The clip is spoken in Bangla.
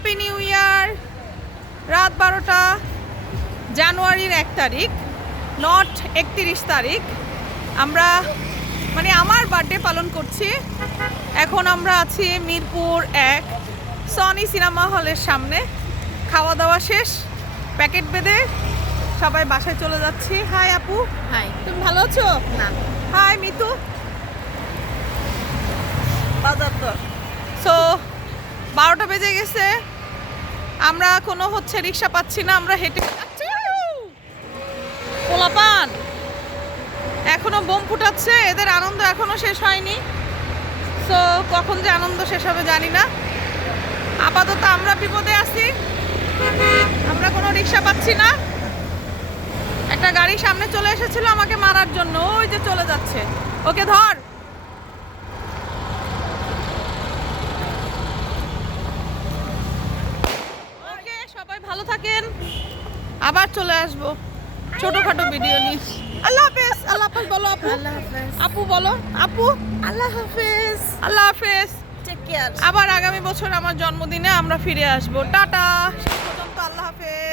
Happy new year. রাত 12টা, জানুয়ারির 1 তারিখ, নট 31 তারিখ। আমরা মানে আমার বার্থডে পালন করছি। এখন আমরা আছি মিরপুর 1 সনি সিনেমা হলের সামনে। খাওয়া দাওয়া শেষ, প্যাকেট বেঁধে সবাই বাসায় চলে যাচ্ছি। হাই আপু। হাই। তুমি ভালো আছো? না। হাই মিতু। সো 12টা বেজে গেছে, আমরা কোনো রিক্সা পাচ্ছি না, আমরা হেঁটে পোলাপান এখনো বোম ফুটাচ্ছে, এদের আনন্দ এখনো শেষ হয়নি। সো কখন যে আনন্দ শেষ হবে জানি না। আপাতত আমরা বিপদে আছি, আমরা কোনো রিক্সা পাচ্ছি না। একটা গাড়ি সামনে চলে এসেছিল আমাকে মারার জন্য, ওই যে চলে যাচ্ছে, ওকে ধর। ওকে, সবাই ভালো থাকেন, আবার চলে আসবো ছোটখাটো ভিডিও নিয়ে। আল্লাহ হাফেজ। আল্লাহ হাফেজ বলো আপু। আল্লাহ হাফেজ। আপু বলো। আপু আল্লাহ হাফেজ। আল্লাহ হাফেজ। Take care. আবার আগামী বছর আমার জন্মদিনে আমরা ফিরে আসবো। টাটা। সে পর্যন্ত আল্লাহ হাফেজ।